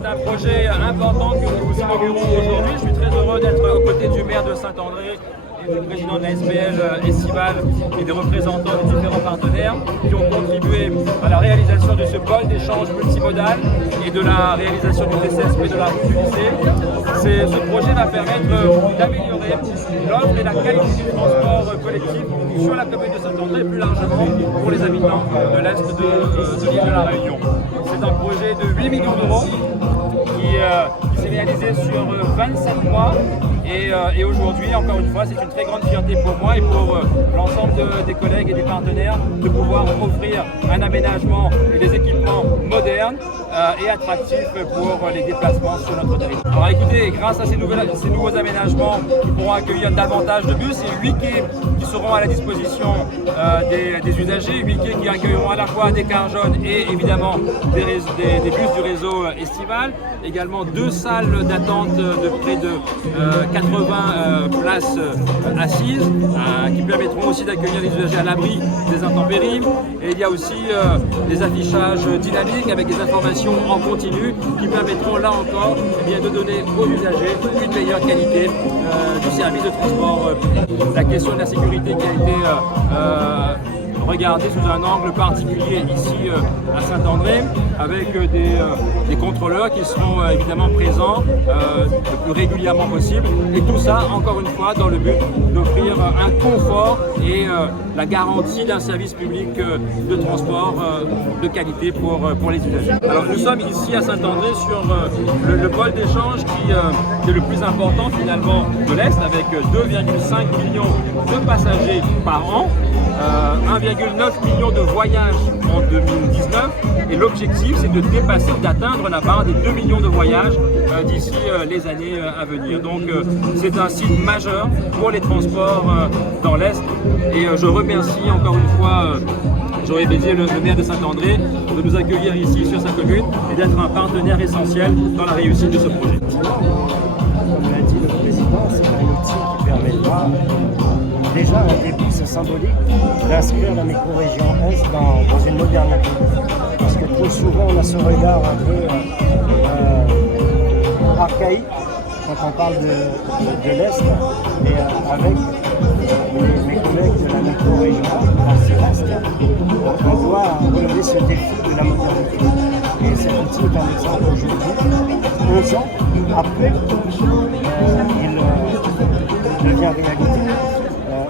c'est un projet important que nous inaugurons aujourd'hui. Je suis très heureux d'être aux côtés du maire de Saint-André et du président de la SPL Estival et des représentants des différents partenaires qui ont contribué à la réalisation de ce pôle d'échange multimodal et de la réalisation du TCSP de la rue du lycée. Ce projet va permettre d'améliorer l'offre et la qualité du transport collectif sur la commune de Saint-André et plus largement pour les habitants de l'Est de l'île de la Réunion. C'est un projet de 8 millions d'euros qui s'est réalisé sur 27 mois et aujourd'hui, encore une fois, c'est une très grande fierté pour moi et pour l'ensemble des collègues et des partenaires de pouvoir offrir un aménagement et des équipements modernes et attractifs pour les déplacements sur notre territoire. Alors écoutez, grâce à ces nouveaux aménagements qui pourront accueillir davantage de bus et 8 quais qui seront à la disposition des usagers, 8 quais qui accueilleront à la fois des cars jaunes et évidemment des bus du réseau estival, également 2 salles d'attente de près de 80 places assises qui permettront aussi d'accueillir les usagers à l'abri des intempéries. Et il y a aussi des affichages dynamiques avec des informations en continu qui permettront là encore de donner aux usagers une meilleure qualité du service de transport public. La question de la sécurité qui a été regardée sous un angle particulier ici à Saint-André avec des contrôleurs qui seront évidemment présents le plus régulièrement possible et tout ça encore une fois dans le but d'offrir un confort et la garantie d'un service public de transport de qualité pour les usagers. Alors nous sommes ici à Saint-André sur le pôle d'échange qui est le plus important finalement de l'Est avec 2,5 millions de passagers par an, 1,9 million de voyages en 2019 et l'objectif c'est de dépasser, d'atteindre la barre des 2 millions de voyages d'ici les années à venir. Donc c'est un site majeur pour les transports dans l'Est et je remercie encore une fois Joël Bédier, le maire de Saint-André, de nous accueillir ici sur sa commune et d'être un partenaire essentiel dans la réussite de ce projet. Comme l'a dit le président, c'est un outil qui permettra déjà un début, c'est symbolique, d'inscrire la micro-région Est dans une modernité. Parce que trop souvent on a ce regard un peu archaïque quand on parle de l'Est et avec mes collègues de la micro-région Est, on doit relever ce défi de la modernité. Et cet outil est un exemple aujourd'hui. 11 ans après, il devient réalité.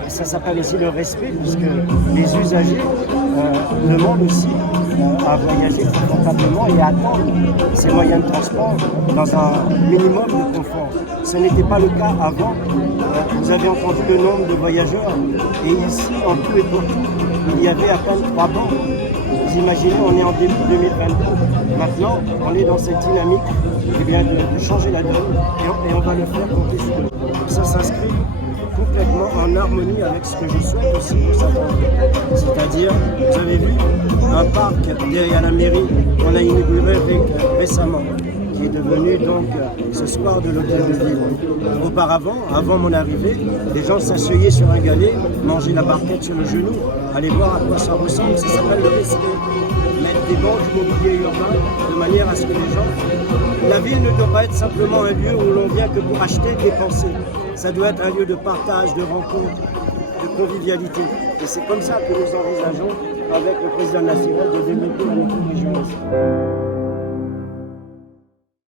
Ça s'appelle aussi le respect, puisque les usagers demandent aussi à voyager confortablement et à attendre ces moyens de transport dans un minimum de confort. Ce n'était pas le cas avant. Vous avez entendu le nombre de voyageurs et ici, en tout et pour tout, il y avait à peine 3 bancs. Vous imaginez, on est en début 2022. Maintenant, on est dans cette dynamique de changer la donne et on va le faire compter sur nous. Ça s'inscrit complètement en harmonie avec ce que je souhaite aussi pour Saint-André. C'est-à-dire, vous avez vu, un parc derrière la mairie qu'on a inauguré récemment, qui est devenu donc ce square de l'hôtel de ville. Auparavant, avant mon arrivée, les gens s'asseyaient sur un galet, mangeaient la barquette sur le genou, allaient voir à quoi ça ressemble, ça s'appelle le respect. Mettre des bancs du mobilier urbain de manière à ce que les gens... La ville ne doit pas être simplement un lieu où l'on vient que pour acheter et dépenser. Ça doit être un lieu de partage, de rencontre, de convivialité. Et c'est comme ça que nous envisageons, avec le président national, de développer la micro-région.